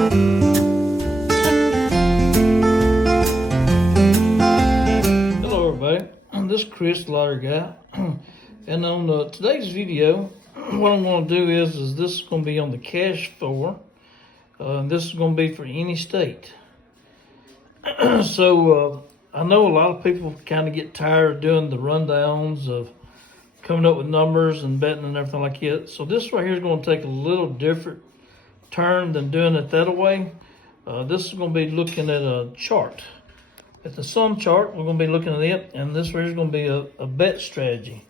Hello everybody, this is Chris Lottery Guy, and on today's video, what I'm going to do is this is going to be on the cash floor. This is going to be for any state. So I know a lot of people kind of get tired of doing the rundowns of coming up with numbers and betting and everything like that. So this right here is going to take a little different turn than doing it that way. This is going to be looking at a chart. At the sum chart, we're going to be looking at it, and this right here is going to be a bet strategy.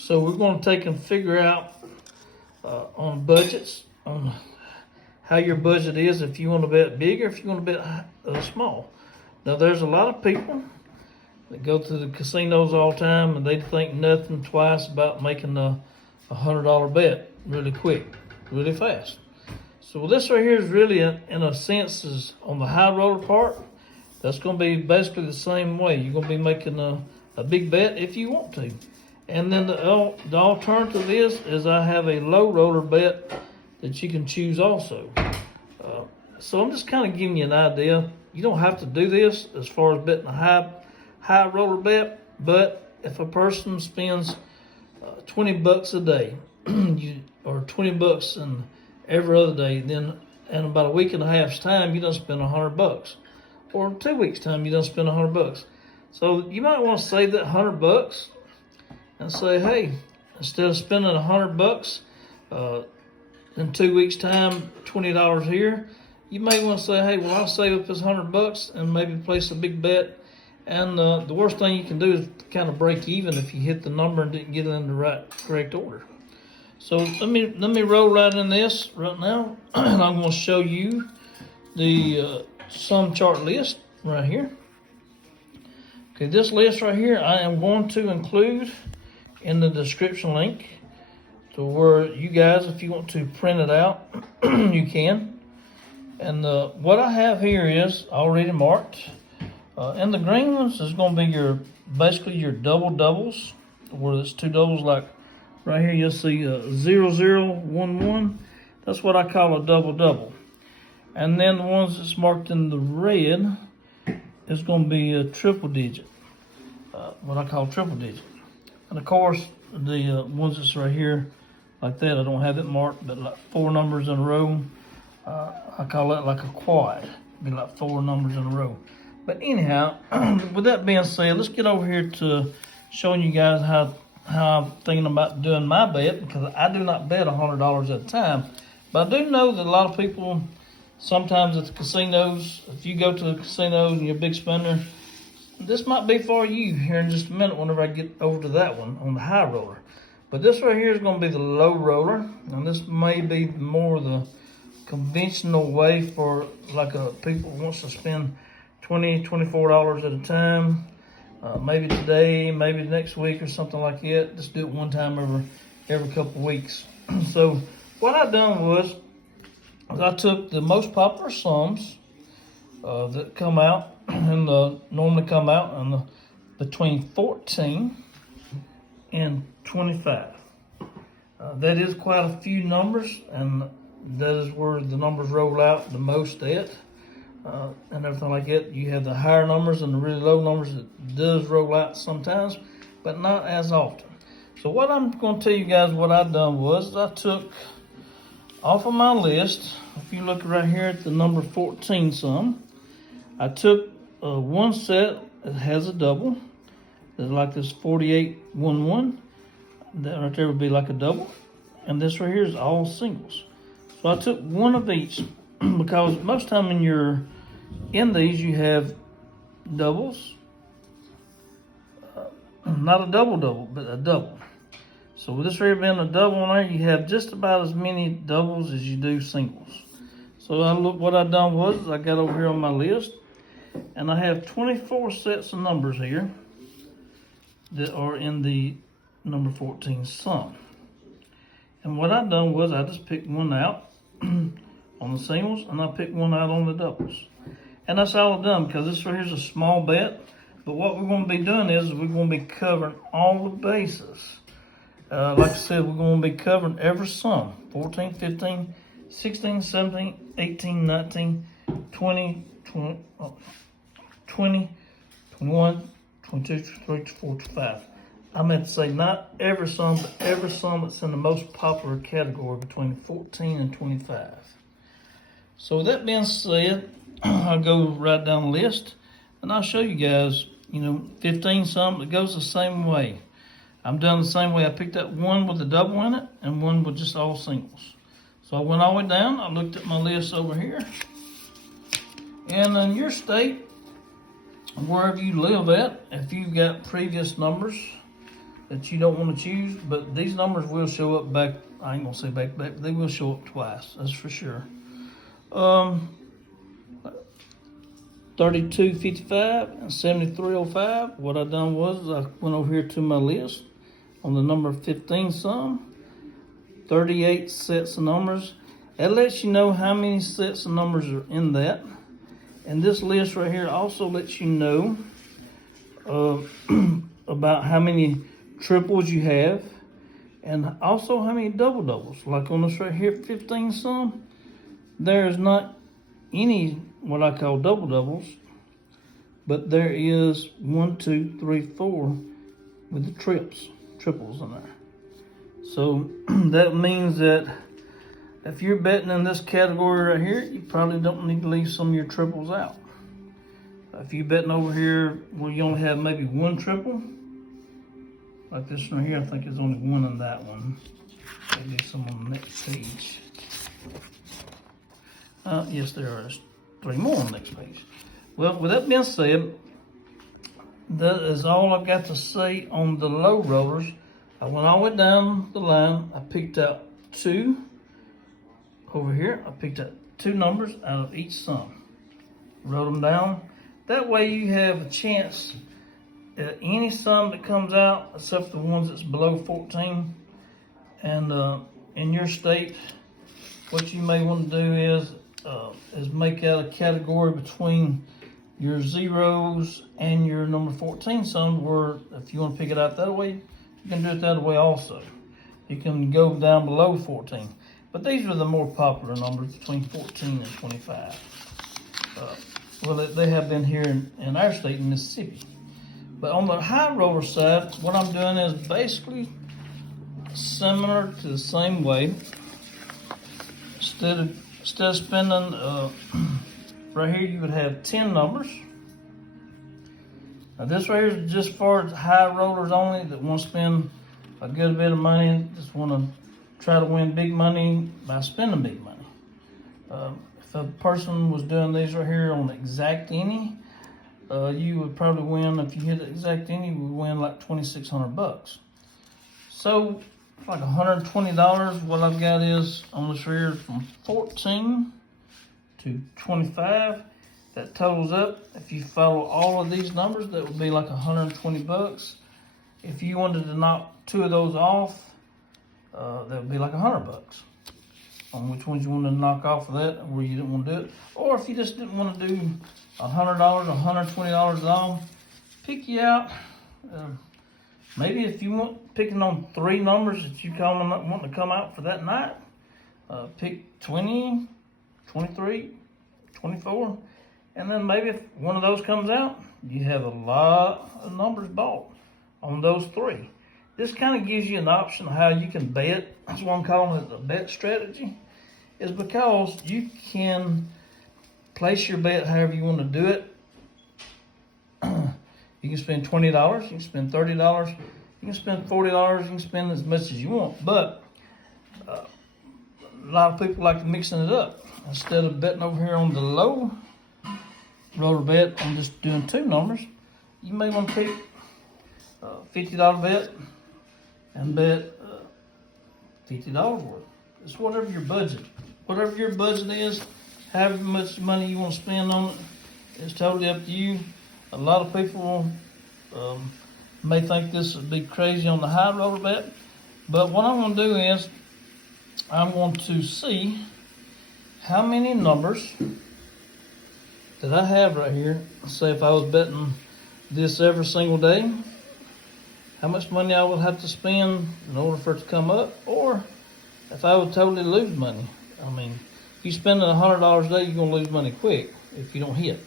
So we're going to take and figure out on budgets, on how your budget is, if you want to bet big or if you want to bet small. Now, there's a lot of people that go to the casinos all the time, and they think nothing twice about making a $100 bet really quick, really fast. So this right here is really, in a sense, is on the high roller part. That's going to be basically the same way. You're going to be making a big bet if you want to. And then the alternative is I have a low roller bet that you can choose also. So I'm just kind of giving you an idea. You don't have to do this as far as betting a high roller bet, but if a person spends $20 a day, or $20 in every other day, then in about a week and a half's time, you don't spend $100. Or 2 weeks' time, you don't spend $100. So you might want to save that $100 and say, hey, instead of spending $100 in 2 weeks' time, $20 here, you may want to say, hey, well, I'll save up this $100 and maybe place a big bet. And the worst thing you can do is kind of break even if you hit the number and didn't get it in the correct order. So let me roll right in this right now, and I'm going to show you the sum chart list right here. Okay, this list right here I am going to include in the description link to where you guys, if you want to print it out, you can. And what I have here is already marked. And the green ones is going to be basically your doubles, where it's two doubles. Like right here, you'll see 0011. That's what I call a double. And then the ones that's marked in the red is going to be a triple digit, what I call triple digit. And of course, the ones that's right here, like that, I don't have it marked, but like 4 numbers in a row, I call that like a quad. It'd be like 4 numbers in a row. But anyhow, with that being said, let's get over here to showing you guys how I'm thinking about doing my bet, because I do not bet $100 at a time. But I do know that a lot of people, sometimes at the casinos, if you go to the casinos and you're a big spender, this might be for you here in just a minute whenever I get over to that one on the high roller. But this right here is going to be the low roller, and this may be more the conventional way for like a people who wants to spend $20, $24 at a time. Maybe today, maybe next week or something like that. Just do it one time every couple of weeks. So what I done was I took the most popular sums that come out and normally come out in between 14 and 25. That is quite a few numbers, and that is where the numbers roll out the most at. And everything like that. You have the higher numbers and the really low numbers that does roll out sometimes, but not as often. So what I'm going to tell you guys what I done was I took off of my list, if you look right here at the number 14 sum, I took one set that has a double. There's like this 4811. That right there would be like a double. And this right here is all singles. So I took one of each, because most time in these you have doubles, not a double, but a double. So with this right being a double on there, you have just about as many doubles as you do singles. So what I done was I got over here on my list, and I have 24 sets of numbers here that are in the number 14 sum. And what I done was I just picked one out on the singles, and I picked one out on the doubles. And that's all I've done, because this right here is a small bet. But what we're going to be doing is we're going to be covering all the bases. Like I said, we're going to be covering every sum, 14, 15, 16, 17, 18, 19, 20, 20, 21, 22, 23, 24, 25. I meant to say not every sum, but every sum that's in the most popular category between 14 and 25. So with that being said, I'll go right down the list and I'll show you guys, 15 sum that goes the same way. I'm done the same way. I picked up one with a double in it and one with just all singles. So I went all the way down. I looked at my list over here. And in your state, wherever you live at, if you've got previous numbers that you don't want to choose, but these numbers will show up back, I ain't gonna say back to back, but they will show up twice, that's for sure. 3255 and 7305. What I done was I went over here to my list on the number 15 sum, 38 sets of numbers. That lets you know how many sets of numbers are in that. And this list right here also lets you know about how many triples you have and also how many double doubles. Like on this right here, 15 sum, there's not any what I call double doubles, but there is 1, 2, 3, 4 with the triples in there. So that means that if you're betting in this category right here, you probably don't need to leave some of your triples out. If you're betting over here where you only have maybe one triple, like this one here, I think there's only one in that one. Maybe some on the next page. Yes, there are 3 more on the next page. Well, with that being said, that is all I've got to say on the low rollers. I went all the way down the line. I picked out 2 over here. I picked out 2 numbers out of each sum. Wrote them down. That way you have a chance at any sum that comes out, except for the ones that's below 14. And in your state, what you may want to do is make out a category between your zeros and your number 14 sum, where if you want to pick it out that way, you can do it that way also. You can go down below 14. But these are the more popular numbers between 14 and 25. Well, they have been here in our state, in Mississippi. But on the high roller side, what I'm doing is basically similar to the same way. Instead of spending, right here you would have 10 numbers. Now this right here is just for high rollers only that want to spend a good bit of money, just want to try to win big money by spending big money. If a person was doing these right here on exact any, you would probably win, if you hit the exact any, you would win like $2,600. So like $120. What I've got is on this here from 14 to 25. That totals up. If you follow all of these numbers, that would be like $120. If you wanted to knock 2 of those off, that would be like $100. On which ones you want to knock off of that, where you didn't want to do it, or if you just didn't want to do $100, $120 at all, pick you out. Maybe if you want picking on 3 numbers that you want to come out for that night, pick 20, 23, 24, and then maybe if one of those comes out, you have a lot of numbers bought on those 3. This kind of gives you an option of how you can bet. That's why I'm calling it a bet strategy, is because you can place your bet however you want to do it. You can spend $20, you can spend $30, you can spend $40, you can spend as much as you want. But a lot of people like mixing it up. Instead of betting over here on the low roller bet, I'm just doing 2 numbers. You may want to pick a $50 bet and bet $50 worth. It's whatever your budget is, however much money you want to spend on it. It's totally up to you. A lot of people may think this would be crazy on the high roller bet, but what I'm going to do is I'm going to see how many numbers that I have right here. Say if I was betting this every single day, how much money I would have to spend in order for it to come up, or if I would totally lose money. I mean, If you spend $100 a day, you're gonna lose money quick if you don't hit.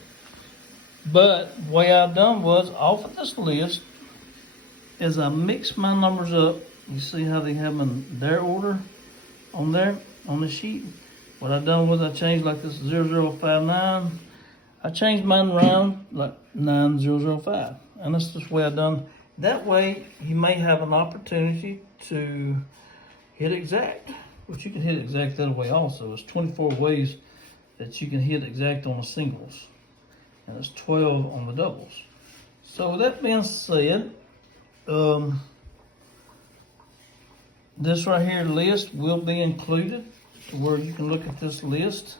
But the way I done was, off of this list, is I mix my numbers up. You see how they have them in their order on there, on the sheet? What I done was I changed like this 0059. I changed mine around like 9005. And that's just the way I done. That way, you may have an opportunity to hit exact. But you can hit exact that way also. It's 24 ways that you can hit exact on the singles. And it's 12 on the doubles. So with that being said, this right here list will be included to where you can look at this list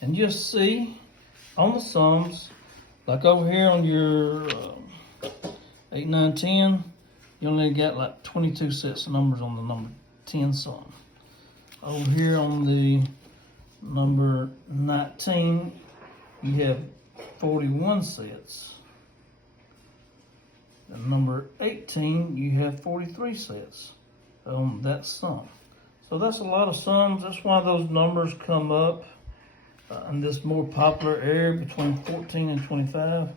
and just see on the sums, like over here on your 8, 9, 10, you only got like 22 sets of numbers on the number 10 sum. Over here on the number 19, you have 41 sets. The number 18, you have 43 sets on that sum. So that's a lot of sums. That's why those numbers come up in this more popular area between 14 and 25.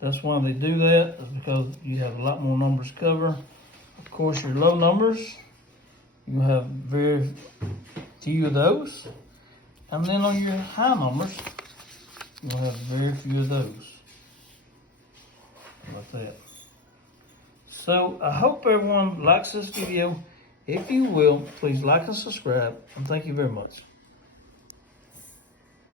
That's why they do that, is because you have a lot more numbers to cover. Of course, your low numbers, you have very few of those. And then on your high numbers, you'll have very few of those. Like that. So I hope everyone likes this video. If you will, please like and subscribe. And thank you very much.